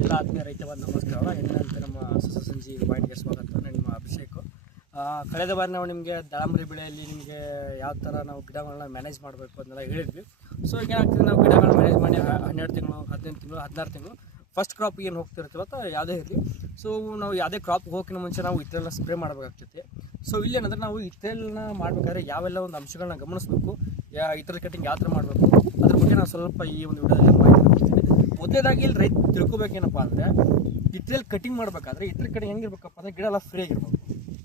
ಎಲ್ಲ ಆತ್ಮೀಯ ರೈತ ಬಂದು ನಮಸ್ಕಾರ. ಏನಂತ ನಮ್ಮ ಸಸಂಜಿ ಪಾಯಿಂಟ್ಗೆ ಸ್ವಾಗತ. ನಾನು ನಿಮ್ಮ ಅಭಿಷೇಕ್. ಕಳೆದ ಬಾರಿ ನಾವು ನಿಮಗೆ ದಾಳಂಬರಿ ಬೆಳೆಯಲ್ಲಿ ನಿಮಗೆ ಯಾವ ಥರ ನಾವು ಗಿಡಗಳನ್ನ ಮ್ಯಾನೇಜ್ ಮಾಡಬೇಕು ಅದನ್ನೆಲ್ಲ ಹೇಳಿದ್ವಿ. ಸೊ ಈಗ ಏನಾಗ್ತದೆ, ನಾವು ಗಿಡಗಳನ್ನ ಮ್ಯಾನೇಜ್ ಮಾಡಿ 12 ತಿಂಗಳು, 15 ತಿಂಗಳು, 16 ತಿಂಗಳು ಫಸ್ಟ್ ಕ್ರಾಪ್ ಏನು ಹೋಗ್ತಿರ್ತೀವೋ ಯಾವುದೇ ಇರಲಿ. ಸೊ ನಾವು ಯಾವುದೇ ಕ್ರಾಪ್ ಹೋಗೋಕ್ಕಿಂತ ಮುಂಚೆ ನಾವು ಇತ್ತೆಲ್ಲ ಸ್ಪ್ರೇ ಮಾಡಬೇಕಾಗ್ತೈತಿ. ಸೊ ಇಲ್ಲೇನಂದ್ರೆ ನಾವು ಇತ್ತೆಲ್ಲ ಮಾಡಬೇಕಾದ್ರೆ ಯಾವೆಲ್ಲ ಒಂದು ಅಂಶಗಳನ್ನ ಗಮನಿಸಬೇಕು, ಇತರ ಕಟಿಂಗ್ ಯಾವ ಥರ ಮಾಡಬೇಕು ಅದ್ರ ಬಗ್ಗೆ ನಾವು ಸ್ವಲ್ಪ ಈ ಒಂದು ವಿಡಿಯೋದಲ್ಲಿ ಮಾಹಿತಿ ಕೊಡ್ತೀನಿ. ಮೊದಲೇದಾಗಿ ಇಲ್ಲಿ ರೈತ ತಿಳ್ಕೊಬೇಕೇನಪ್ಪ ಅಂದರೆ, ಇತ್ತೆಲ್ಲಿ ಕಟಿಂಗ್ ಮಾಡಬೇಕಾದ್ರೆ ಇತರ ಕಟಿಂಗ್ ಹೆಂಗಿರ್ಬೇಕಪ್ಪ ಅಂದರೆ ಗಿಡ ಎಲ್ಲ ಫ್ರೀ ಆಗಿರ್ಬೇಕು.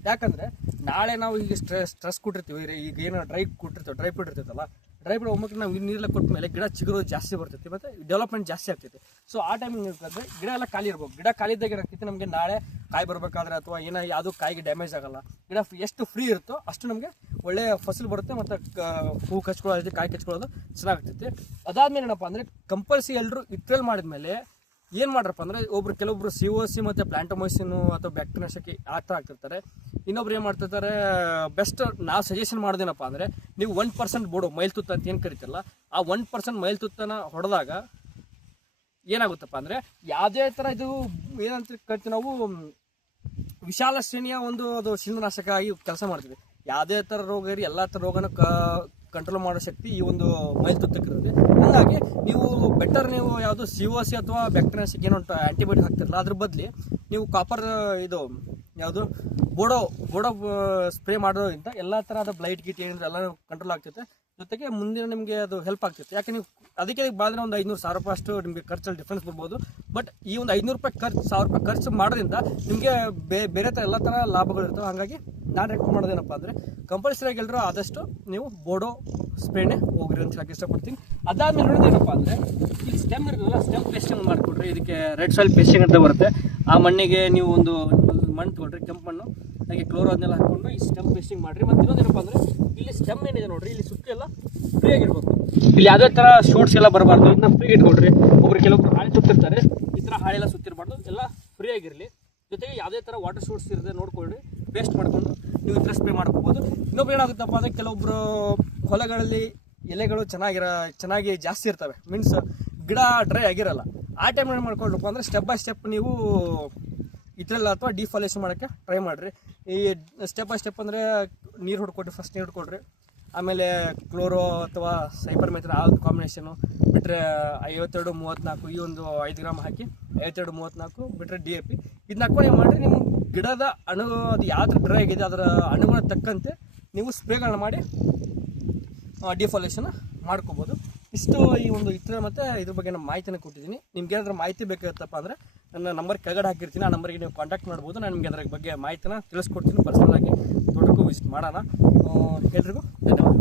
ಯಾಕಂದರೆ ನಾಳೆ ನಾವು ಈಗ ಸ್ಟ್ರೆಸ್ ಕೊಟ್ಟಿರ್ತೀವಿ, ಈಗ ಏನೋ ಡ್ರೈ ಕೊಟ್ಟಿರ್ತೀವಿ, ಡ್ರೈ ಫ್ರೂಟ್ ಇರ್ತೈತಲ್ಲ, ಡ್ರೈ ಫ್ರೂಟ್ ಒಮ್ಮಕ್ಕೆ ನಾವು ನೀರೆಲ್ಲ ಕೊಟ್ಟ ಮೇಲೆ ಗಿಡ ಚಿಗುರೋದು ಜಾಸ್ತಿ ಬರ್ತೈತಿ ಮತ್ತು ಡೆವಲಪ್ಮೆಂಟ್ ಜಾಸ್ತಿ ಆಗ್ತೈತಿ. ಸೊ ಆ ಟೈಮಿಂಗ್ ಇರ್ತದೆ ಗಿಡ ಎಲ್ಲ ಖಾಲಿ ಇರ್ಬೇಕು. ಗಿಡ ಖಾಲಿ ಇದ್ದಾಗ ಏನಾಗ್ತೈತಿ, ನಮಗೆ ನಾಳೆ ಕಾಯಿ ಬರಬೇಕಾದ್ರೆ ಅಥವಾ ಏನೋ ಯಾವುದೂ ಕಾಯಿಗೆ ಡ್ಯಾಮೇಜ್ ಆಗಲ್ಲ. ಗಿಡ ಎಷ್ಟು ಫ್ರೀ ಇರುತ್ತೋ ಅಷ್ಟು ನಮಗೆ ಒಳ್ಳೆಯ ಫಸಲು ಬರುತ್ತೆ ಮತ್ತು ಹೂ ಕಚ್ಕೊಳ್ಳೋದು, ಕಾಯಿ ಕಚ್ಕೊಳ್ಳೋದು ಚೆನ್ನಾಗ್ತೈತಿ. ಅದಾದ್ಮೇಲೆ ಏನಪ್ಪ ಅಂದರೆ, ಕಂಪಲ್ಸರಿ ಎಲ್ಲರೂ ಇತ್ರಲ್ಲಿ ಮಾಡಿದ್ಮೇಲೆ ಏನು ಮಾಡ್ರಪ್ಪ ಅಂದರೆ, ಕೆಲವೊಬ್ರು COC ಮತ್ತು ಪ್ಲಾಂಟೋಮೈಸಿನು ಅಥವಾ ಬ್ಯಾಕ್ಟೀರಿಯಾಶಕ್ಕೆ ಆ ಥರ ಆಗ್ತಿರ್ತಾರೆ. ಇನ್ನೊಬ್ರು ಏನು ಮಾಡ್ತಿರ್ತಾರೆ, ಬೆಸ್ಟ್ ನಾವು ಸಜೆಷನ್ ಮಾಡೋದೇನಪ್ಪ ಅಂದರೆ, ನೀವು 1% ಬೋಡೋ ಮೈಲ್ತುತ್ತ ಅಂತ ಏನು ಕರಿತಿರಲ್ಲ, ಆ 1% ಮೈಲ್ತುತ್ತನ ಹೊಡೆದಾಗ ಏನಾಗುತ್ತಪ್ಪ ಅಂದರೆ, ಯಾವುದೇ ಥರ ಇದು ಏನಂತ ಕರಿತೀವಿ ನಾವು, ವಿಶಾಲ ಶ್ರೇಣಿಯ ಒಂದು ಅದು ಶಿಲೀಂಧ್ರನಾಶಕ ಆಗಿ ಕೆಲಸ ಮಾಡ್ತೀವಿ. ಯಾವುದೇ ಥರ ರೋಗ ಇರಿ ಎಲ್ಲ ಥರ ರೋಗನ ಕಂಟ್ರೋಲ್ ಮಾಡೋ ಶಕ್ತಿ ಈ ಒಂದು ಮೈಲ್ತುತ್ತಕ್ಕಿರುತ್ತೆ. ಹಾಗಾಗಿ ನೀವು ಬೆಟರ್ ನೀವು ಯಾವುದು COC ಅಥವಾ ಬ್ಯಾಕ್ಟೀರಿಯಾಸಿಕ್ ಏನೋ ಆ್ಯಂಟಿಬಯೋಟಿಕ್ ಹಾಕ್ತಿರಲ್ಲ, ಅದ್ರ ಬದಲಿ ನೀವು ಕಾಪರ್ ಇದು ಯಾವುದು ಬೋಡೋ ಸ್ಪ್ರೇ ಮಾಡೋದ್ರಿಂದ ಎಲ್ಲ ಥರದ ಬ್ಲೈಟ್ ಗಿಟ್ ಏನಿದ್ರೆ ಎಲ್ಲ ಕಂಟ್ರೋಲ್ ಆಗ್ತೈತೆ. ಜೊತೆಗೆ ಮುಂದಿನ ನಿಮಗೆ ಅದು ಹೆಲ್ಪ್ ಆಗ್ತೈತೆ. ಯಾಕೆ ನೀವು ಅದಕ್ಕೆ ಬಾದ್ರೆ ಒಂದು 500,000 ರೂಪಾಯಿ ಅಷ್ಟು ನಿಮಗೆ ಖರ್ಚಲ್ಲಿ ಡಿಫ್ರೆನ್ಸ್ ಬರ್ಬೋದು. ಬಟ್ ಈ ಒಂದು 500 ರೂಪಾಯಿ ಖರ್ಚು 1000 ರೂಪಾಯಿ ಖರ್ಚು ಮಾಡೋದ್ರಿಂದ ನಿಮಗೆ ಬೇರೆ ಥರ ಎಲ್ಲ ಥರ ಲಾಭಗಳು ಇರ್ತವೆ. ಹಾಗಾಗಿ ನಾನು ರೆಕಮೆಂಡ್ ಮಾಡೋದೇನಪ್ಪ ಅಂದರೆ, ಕಂಪಲ್ಸರಿಯಾಗಿ ಎಲ್ಲರೂ ಆದಷ್ಟು ನೀವು ಬೋಡೋ ಸ್ಪ್ರೇನೇ ಹೋಗ್ರಿ ಅಂತ ಹೇಳಕ್ಕೆ ಇಷ್ಟಪಡ್ತೀನಿ. ಅದಾದ್ಮೇಲೆ ನೋಡೋದೇನಪ್ಪ ಅಂದರೆ, ಈ ಸ್ಟೆಮ್ ಇರೋದಲ್ಲ, ಸ್ಟೆಮ್ ಪೇಸ್ಟಿಂಗ್ ಮಾಡಿಕೊಡ್ರಿ. ಇದಕ್ಕೆ ರೆಡ್ ಸಾಯಿಲ್ ಪೇಸ್ಟಿಂಗ್ ಅಂತ ಬರುತ್ತೆ. ಆ ಮಣ್ಣಿಗೆ ನೀವು ಒಂದು ಮಣ್ಣು ತೊಗೊಳ್ರಿ, ಕೆಂಪು ಮಣ್ಣು, ಹಾಗೆ ಕ್ಲೋರೋ ಅದನ್ನೆಲ್ಲ ಹಾಕ್ಕೊಂಡು ಈ ಸ್ಟೆಮ್ ಪೇಸ್ಟಿಂಗ್ ಮಾಡಿರಿ. ಮತ್ತು ಇನ್ನೊಂದೇನಪ್ಪ ಅಂದರೆ, ಇಲ್ಲಿ ಸ್ಟೆಮ್ ಏನಿದೆ ನೋಡಿರಿ, ಇಲ್ಲಿ ಸುತ್ತ ಎಲ್ಲ ಫ್ರೀ ಆಗಿರ್ಬೇಕು. ಇಲ್ಲಿ ಯಾವುದೇ ಥರ ಶೂಟ್ಸ್ ಎಲ್ಲ ಬರಬಾರ್ದು, ಇದನ್ನ ಫ್ರೀ ಇಟ್ಕೊಳ್ರಿ. ಕೆಲವೊಬ್ರು ಹಾಳೆ ಸುತ್ತಿರ್ತಾರೆ, ಈ ಥರ ಹಾಳೆಲ್ಲ ಸುತ್ತಿರಬಾರ್ದು, ಎಲ್ಲ ಫ್ರೀ ಆಗಿರಲಿ. ಜೊತೆಗೆ ಯಾವುದೇ ಥರ ವಾಟರ್ ಶೂಟ್ಸ್ ಇರದೆ ನೋಡ್ಕೊಳ್ಳಿ, ಪೇಸ್ಟ್ ಮಾಡ್ಕೊಂಡು ನೀವು ಈ ಥರ ಸ್ಪ್ರೇ ಮಾಡ್ಕೋಬೋದು. ಇನ್ನೊಬ್ರು ಏನಾಗುತ್ತಪ್ಪ ಅಂದರೆ, ಕೆಲವೊಬ್ಬರು ಹೊಲಗಳಲ್ಲಿ ಎಲೆಗಳು ಚೆನ್ನಾಗಿ ಜಾಸ್ತಿ ಇರ್ತವೆ, ಮೀನ್ಸ್ ಗಿಡ ಡ್ರೈ ಆಗಿರಲ್ಲ. ಆ ಟೈಮ್ ಏನು ಮಾಡ್ಕೊಳ್ರಪ್ಪ ಅಂದರೆ, ಸ್ಟೆಪ್ ಬೈ ಸ್ಟೆಪ್ ನೀವು ಇದರಲ್ಲಿ ಅಥವಾ ಡಿಫಾಲೇಷನ್ ಮಾಡೋಕ್ಕೆ ಟ್ರೈ ಮಾಡಿರಿ. ಈ ಸ್ಟೆಪ್ ಬೈ ಸ್ಟೆಪ್ ಅಂದರೆ, ನೀರು ಹೊಡ್ಕೊಡ್ರಿ, ಫಸ್ಟ್ ನೀರು ಹೊಡ್ಕೊಡ್ರಿ, ಆಮೇಲೆ ಕ್ಲೋರೋ ಅಥವಾ ಸೈಪರ್ಮೆಥಿನ್ ಆ ಒಂದು ಕಾಂಬಿನೇಷನು ಬಿಟ್ಟರೆ 52-34 ಈ ಒಂದು 5 ಗ್ರಾಮ್ ಹಾಕಿ 52-34 ಬಿಟ್ಟರೆ DAP ಇದನ್ನ ಹಾಕೊಂಡು ಏನು ಮಾಡಿರಿ, ನಿಮ್ಮ ಗಿಡದ ಅದು ಯಾವ್ದು ಡ್ರೈ ಆಗಿದೆ ಅದರ ಅಣುಗಳ ತಕ್ಕಂತೆ ನೀವು ಸ್ಪ್ರೇಗಳನ್ನ ಮಾಡಿ ಡಿಫಾಲೇಷನ್ ಮಾಡ್ಕೋಬೋದು. ಇಷ್ಟು ಈ ಒಂದು ಇತರ ಮತ್ತು ಇದ್ರ ಬಗ್ಗೆ ನಾನು ಮಾಹಿತಿನ ಕೊಟ್ಟಿದ್ದೀನಿ. ನಿಮ್ಗೆ ಏನಾದರೂ ಮಾಹಿತಿ ಬೇಕಾಗುತ್ತಪ್ಪ ಅಂದರೆ ನನ್ನ ನಂಬರ್ ಕೆಳಗಡೆ ಹಾಕಿರ್ತೀನಿ, ಆ ನಂಬರ್ಗೆ ನೀವು ಕಾಂಟ್ಯಾಕ್ಟ್ ಮಾಡ್ಬೋದು. ನಾನು ನಿಮಗೆ ಅದರ ಬಗ್ಗೆ ಮಾಹಿತಿನ ತಿಳಿಸ್ಕೊಡ್ತೀನಿ. ಪರ್ಸನಲಾಗಿ ತೋಟಕ್ಕೂ ವಿಸಿಟ್ ಮಾಡೋಣ. ಎಲ್ರಿಗೂ ಧನ್ಯವಾದ.